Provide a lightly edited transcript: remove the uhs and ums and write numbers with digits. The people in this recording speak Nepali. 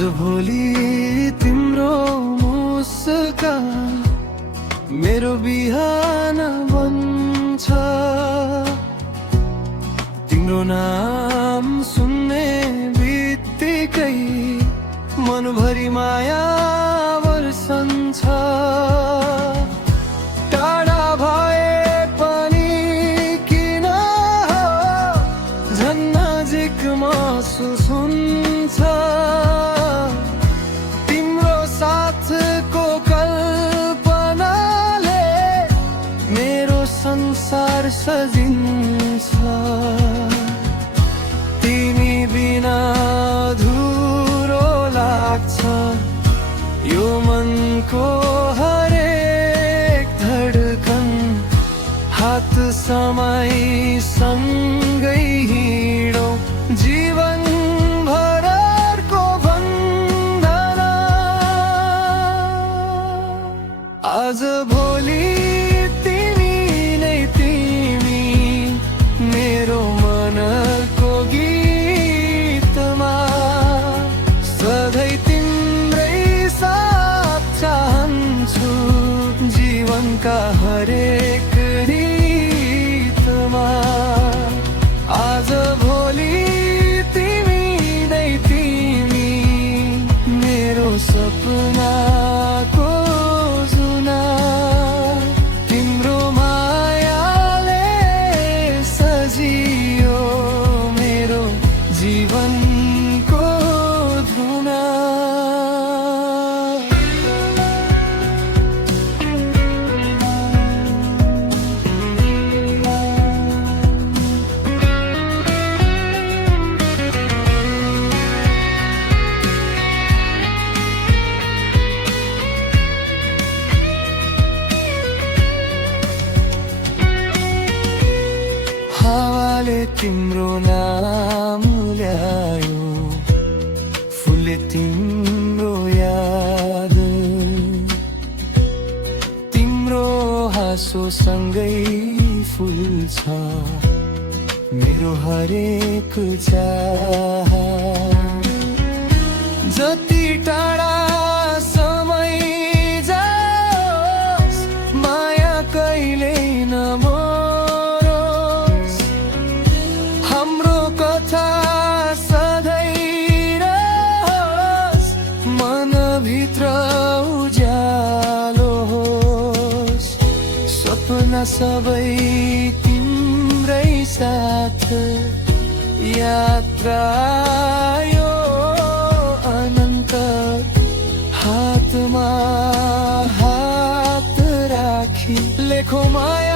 भोलि तिम्रो मुस्कान मेरो बिहान बन्छ। तिम्रो नाम सुन्ने बित्तिकै मनभरि माया बर्सन्छ। टाढा भए पनि किन हो झन् नजिक महसुस हुन्छ। तिम्रो साथको कल्पनाले मेरो संसार सजिन्छ। तिमी बिना अधुरो लाग्छ यो मनको हरेक धडकन। हात समय सँगै हिँडौँ जीवन भरको बन्धन। आज भोलि तिमी नै तिमी मेरो मनको गीतमा। सधैँ तिम्रै साथ चाहन्छु जीवनका हरेक रीतमा। आज भोलि तिमी नै तिमी मेरो सपनाको जुना। तिम्रो मायाले सजियो मेरो जीवनको धुना। हावाले तिम्रो नाम ल्यायो, फुलले तिम्रो याद। तिम्रो हाँसोसँगै फुल्छ मेरो हरेक चाह। जति टाढा समय जाओस् माया कहिल्यै नमरोस्। हाम्रो कथा सधैँ रहोस् मनभित्र उज्यालो होस्। सपना सबै तिम्रै साथ यात्रा यो अनन्त। हातमा हात राखी लेखौँ माया